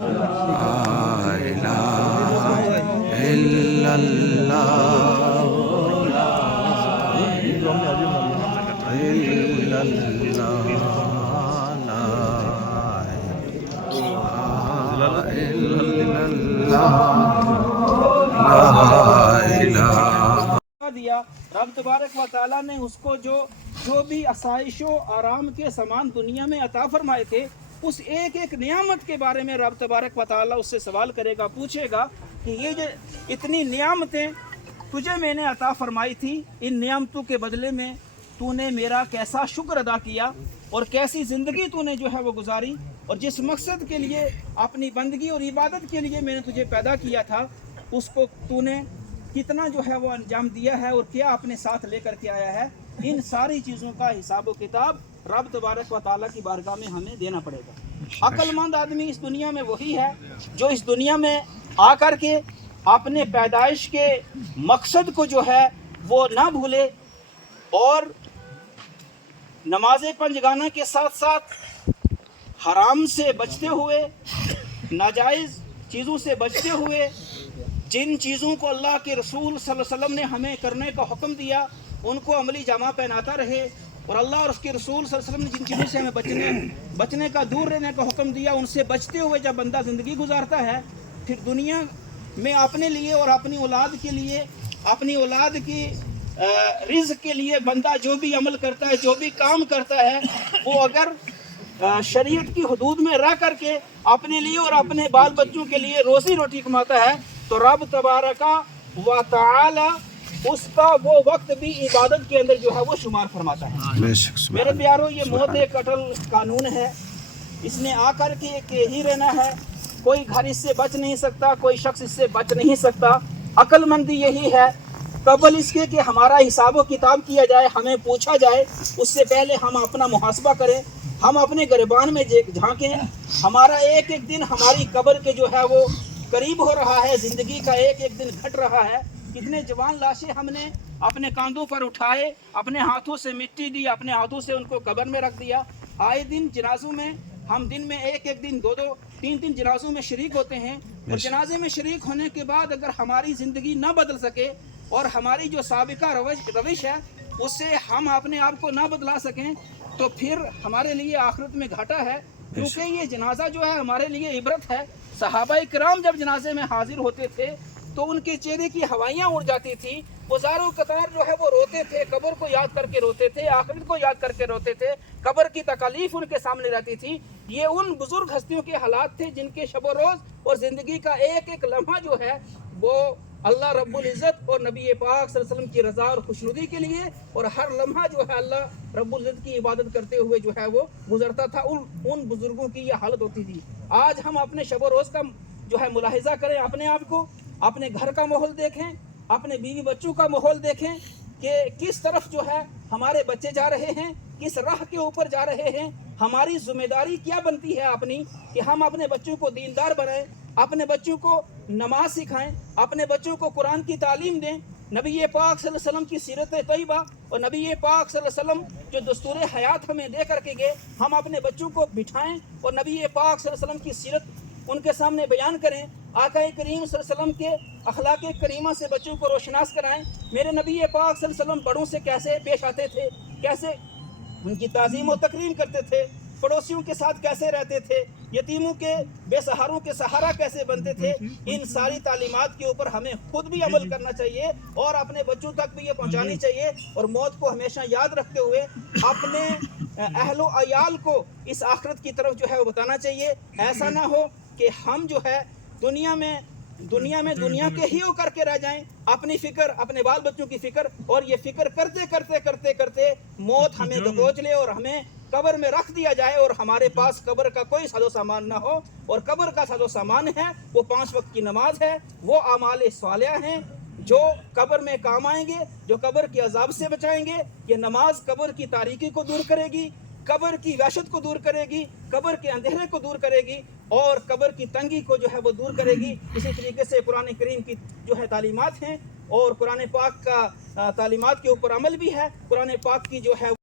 दिया रब तबारक व तआला ने उसको जो भी आसाइशों आराम के सामान दुनिया में अता फरमाए थे, उस एक एक नियामत के बारे में रब तबारक व तआला उससे सवाल करेगा, पूछेगा कि ये जो इतनी नियामतें तुझे मैंने अता फरमाई थी, इन नियामतों के बदले में तूने मेरा कैसा शुक्र अदा किया और कैसी ज़िंदगी तूने जो है वो गुजारी, और जिस मकसद के लिए अपनी बंदगी और इबादत के लिए मैंने तुझे पैदा किया था उसको तूने कितना जो है वो अंजाम दिया है और क्या अपने साथ लेकर के आया है। इन सारी चीज़ों का हिसाब व किताब रब तबारक व तआला की बारगाह में हमें देना पड़ेगा। अक्लमंद आदमी इस दुनिया में वही है जो इस दुनिया में आकर के अपने पैदाइश के मकसद को जो है वो ना भूले और नमाज पंजगाना के साथ साथ हराम से बचते हुए, नाजायज़ चीज़ों से बचते हुए, जिन चीज़ों को अल्लाह के रसूल सल्लल्लाहु अलैहि वसल्लम ने हमें करने का हुक्म दिया उनको अमली जामा पहनाता रहे, और अल्लाह और उसके रसूल सल्लल्लाहु अलैहि वसल्लम ने जिन चीज़ों से हमें बचने का दूर रहने का हुक्म दिया उनसे बचते हुए जब बंदा ज़िंदगी गुजारता है, फिर दुनिया में अपने लिए और अपनी औलाद के लिए, अपनी औलाद की रिज़्क़ के लिए बंदा जो भी अमल करता है, जो भी काम करता है, वो अगर शरीयत की हदूद में रह करके अपने लिए और अपने बाल बच्चों के लिए रोज़ी रोटी कमाता है, तो रब तबारका व तआला उसका वो वक्त भी इबादत के अंदर जो है वो शुमार फरमाता है। मेरे प्यारो, ये मौत एक अटल कानून है, इसने आकर के ही रहना है, कोई घर इससे बच नहीं सकता, कोई शख्स इससे बच नहीं सकता। अक्लमंदी यही है, कबल इसके कि हमारा हिसाब व किताब किया जाए, हमें पूछा जाए, उससे पहले हम अपना मुहासबा करें, हम अपने गिरबान में झांकें। हमारा एक एक दिन हमारी कब्र के जो है वो करीब हो रहा है, ज़िंदगी का एक एक दिन घट रहा है। कितने जवान लाशें हमने अपने कांधों पर उठाए, अपने हाथों से मिट्टी दी, अपने हाथों से उनको कब्र में रख दिया। आए दिन जनाजों में हम दिन में एक एक दिन दो दो तीन तीन जनाजों में शरीक होते हैं, और जनाजे में शरीक होने के बाद अगर हमारी ज़िंदगी ना बदल सके और हमारी जो साबिका रविश है उससे हम अपने आप को ना बदला सकें, तो फिर हमारे लिए आखिरत में घाटा है, क्योंकि ये जनाजा जो है हमारे लिए इबरत है। सहाबाए किराम जब जनाजे में हाजिर होते थे तो उनके चेहरे की हवाइयाँ उड़ जाती थी, वो ज़ारो कतार जो है वो रोते थे, कब्र को याद करके रोते थे, आखिरत को याद करके रोते थे, कब्र की तकालीफ उनके सामने रहती थी। ये उन बुजुर्ग हस्तियों के हालात थे जिनके शब रोज़ और ज़िंदगी का एक एक लम्हा जो है वो अल्लाह रब्बुल इज़्ज़त और नबी पाक सल्लल्लाहु अलैहि वसल्लम की रज़ा और खुशनुदी के लिए, और हर लम्हा जो है अल्लाह रब्बुल इज़्ज़त की इबादत करते हुए जो है वो गुजरता था। उन बुजुर्गों की ये हालत होती थी। आज हम अपने शब रोज़ का जो है मुलाहिज़ा करें, अपने आप को, अपने घर का माहौल देखें, अपने बीवी बच्चों का माहौल देखें कि किस तरफ जो है हमारे बच्चे जा रहे हैं, किस राह के ऊपर जा रहे हैं। हमारी जिम्मेदारी क्या बनती है अपनी कि हम अपने बच्चों को दीनदार बनाएं, अपने बच्चों को नमाज सिखाएं, अपने बच्चों को कुरान की तालीम दें, नबी पाक सल्लल्लाहु अलैहि वसल्लम की सीरत तैयबा और नबी पाक सल्लल्लाहु अलैहि वसल्लम जो दस्तूर हयात हमें दे करके गए, हम अपने बच्चों को बिठाएं और नबी पाक सल्लल्लाहु अलैहि वसल्लम की सीरत उनके सामने बयान करें। आका करीम सल्लल्लाहु अलैहि वसल्लम के अखलाक करीमा से बच्चों को रोशनास कराएं। मेरे नबी पाक सल्लल्लाहु अलैहि वसल्लम बड़ों से कैसे पेश आते थे, कैसे उनकी ताज़ीम और तकरीम करते थे, पड़ोसियों के साथ कैसे रहते थे, यतीमों के बेसहारों के सहारा कैसे बनते थे, इन सारी तालीमात के ऊपर हमें खुद भी अमल करना चाहिए और अपने बच्चों तक भी ये पहुंचानी चाहिए। और मौत को हमेशा याद रखते हुए अपने अहलो अयाल को इस आखिरत की तरफ जो है वो बताना चाहिए। ऐसा ना हो कि हम जो है दुनिया के ही हो करके रह जाएं, अपनी फिक्र, अपने बाल बच्चों की फिक्र, और ये फिक्र करते करते करते करते मौत हमें दबोच ले और हमें कब्र में रख दिया जाए और हमारे पास कब्र का कोई साजो सामान ना हो। और कब्र का साजो सामान है वो 5 वक्त की नमाज है, वो आमाल सालिहा हैं जो कब्र में काम आएंगे, जो कब्र के अजाब से बचाएंगे। ये नमाज कब्र की तारीकी को दूर करेगी, कब्र की वहशत को दूर करेगी, कब्र के अंधेरे को दूर करेगी और कब्र की तंगी को जो है वो दूर करेगी। इसी तरीके से कुरान करीम की जो है तालीमात हैं और कुरान पाक का तालीमात के ऊपर अमल भी है। कुरान पाक की जो है